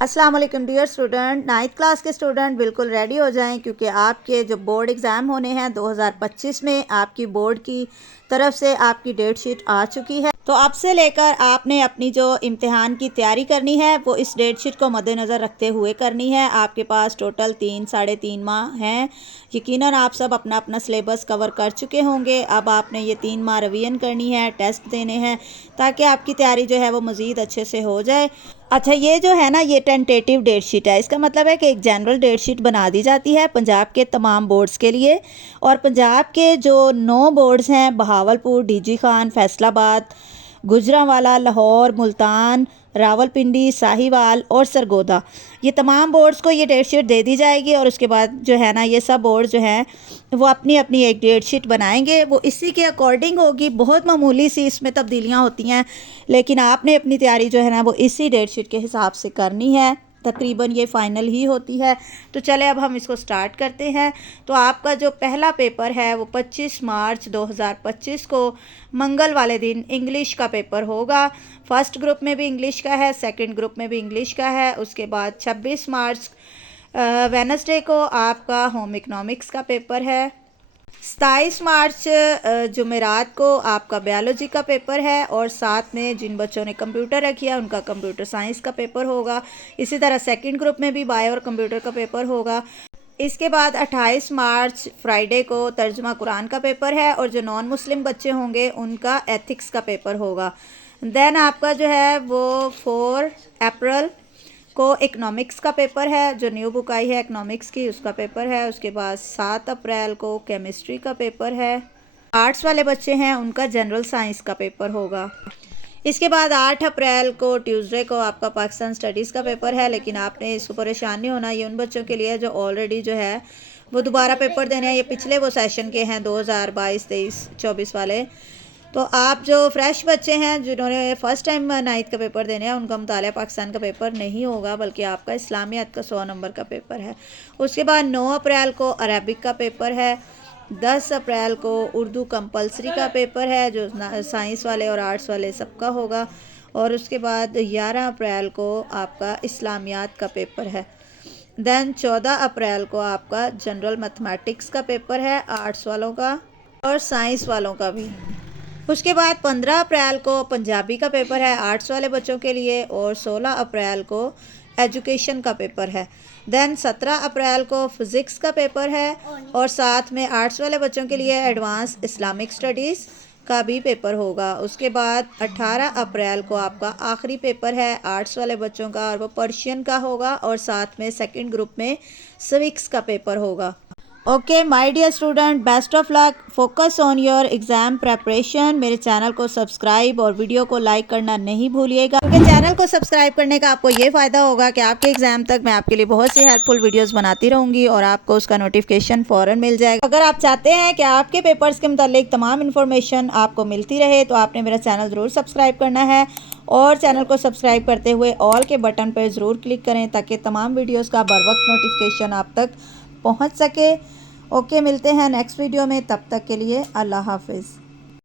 अस्सलाम वालेकुम dear student, 9th class के स्टूडेंट बिल्कुल रेडी हो जाएं क्योंकि आपके जो बोर्ड एग्ज़ाम होने हैं 2025 में आपकी बोर्ड की तरफ से आपकी डेट शीट आ चुकी है। तो अब से लेकर आपने अपनी जो इम्तिहान की तैयारी करनी है वो इस डेट शीट को मद्देनज़र रखते हुए करनी है। आपके पास टोटल 3-3.5 माह हैं। यकीनन आप सब अपना अपना सिलेबस कवर कर चुके होंगे। अब आपने ये 3 माह रिवीजन करनी है, टेस्ट देने हैं ताकि आपकी तैयारी जो है वो मज़ीद अच्छे से हो जाए। अच्छा, ये जो है ना, ये टेंटेटिव डेट शीट है। इसका मतलब है कि एक जनरल डेट शीट बना दी जाती है पंजाब के तमाम बोर्ड्स के लिए। और पंजाब के जो 9 बोर्ड्स हैं, बहावलपुर, डीजी खान, फैसलाबाद, गुजरांवाला, लाहौर, मुल्तान, रावलपिंडी, साहिवाल और सरगोदा, ये तमाम बोर्ड्स को ये डेट शीट दे दी जाएगी। और उसके बाद जो है ना, ये सब बोर्ड जो हैं वो अपनी अपनी एक डेट शीट बनाएंगे। वो इसी के अकॉर्डिंग होगी, बहुत मामूली सी इसमें तब्दीलियाँ होती हैं, लेकिन आपने अपनी तैयारी जो है ना वो इसी डेट शीट के हिसाब से करनी है। तकरीबन ये फ़ाइनल ही होती है। तो चले अब हम इसको स्टार्ट करते हैं। तो आपका जो पहला पेपर है वो 25 मार्च 2025 को मंगल वाले दिन इंग्लिश का पेपर होगा। फर्स्ट ग्रुप में भी इंग्लिश का है, सेकंड ग्रुप में भी इंग्लिश का है। उसके बाद 26 मार्च वेडनेसडे को आपका होम इकोनॉमिक्स का पेपर है। 27 मार्च जुमेरात को आपका बायोलॉजी का पेपर है। और साथ में जिन बच्चों ने कंप्यूटर रखी है उनका कंप्यूटर साइंस का पेपर होगा। इसी तरह सेकंड ग्रुप में भी बायो और कंप्यूटर का पेपर होगा। इसके बाद 28 मार्च फ्राइडे को तर्जुमा कुरान का पेपर है। और जो नॉन मुस्लिम बच्चे होंगे उनका एथिक्स का पेपर होगा। देन आपका जो है वो 4 अप्रैल को इकनॉमिक्स का पेपर है। जो न्यू बुक आई है इकनॉमिक्स की, उसका पेपर है। उसके बाद 7 अप्रैल को केमिस्ट्री का पेपर है। आर्ट्स वाले बच्चे हैं उनका जनरल साइंस का पेपर होगा। इसके बाद 8 अप्रैल को ट्यूसडे को आपका पाकिस्तान स्टडीज़ का पेपर है। लेकिन आपने इसको परेशान नहीं होना, ये उन बच्चों के लिए जो ऑलरेडी जो है वो दोबारा पेपर देने हैं। ये पिछले वो सेशन के हैं 2022-23-24 वाले। तो आप जो फ्रेश बच्चे हैं जिन्होंने फ़र्स्ट टाइम 9th का पेपर देने हैं उनका मुतालिया पाकिस्तान का पेपर नहीं होगा, बल्कि आपका इस्लामियात का 100 नंबर का पेपर है। उसके बाद 9 अप्रैल को अरबिक का पेपर है। 10 अप्रैल को उर्दू कंपलसरी का पेपर है, जो साइंस वाले और आर्ट्स वाले सबका होगा। और उसके बाद 11 अप्रैल को आपका इस्लामियात का पेपर है। दैन 14 अप्रैल को आपका जनरल मैथमेटिक्स का पेपर है, आर्ट्स वालों का और साइंस वालों का भी। उसके बाद 15 अप्रैल को पंजाबी का पेपर है आर्ट्स वाले बच्चों के लिए। और 16 अप्रैल को एजुकेशन का पेपर है। देन 17 अप्रैल को फ़िज़िक्स का पेपर है। और साथ में आर्ट्स वाले बच्चों के लिए एडवांस इस्लामिक स्टडीज़ का भी पेपर होगा। उसके बाद 18 अप्रैल को आपका आखिरी पेपर है आर्ट्स वाले बच्चों का, और वो पर्शियन का होगा। और साथ में सेकंड ग्रुप में सिविक्स का पेपर होगा। Okay my dear student, best of luck, focus on your exam preparation. मेरे चैनल को सब्सक्राइब और वीडियो को लाइक करना नहीं भूलिएगा, क्योंकि चैनल को सब्सक्राइब करने का आपको ये फ़ायदा होगा कि आपके एग्ज़ाम तक मैं आपके लिए बहुत सी हेल्पफुल वीडियोस बनाती रहूँगी और आपको उसका नोटिफिकेशन फ़ौरन मिल जाएगा। अगर आप चाहते हैं कि आपके पेपर्स के मुतालिक तमाम इन्फॉर्मेशन आपको मिलती रहे तो आपने मेरा चैनल ज़रूर सब्सक्राइब करना है। और चैनल को सब्सक्राइब करते हुए ऑल के बटन पर ज़रूर क्लिक करें ताकि तमाम वीडियोज़ का बर वक्त नोटिफिकेशन आप तक पहुँच सके। ओके, मिलते हैं नेक्स्ट वीडियो में, तब तक के लिए अल्लाह हाफिज़।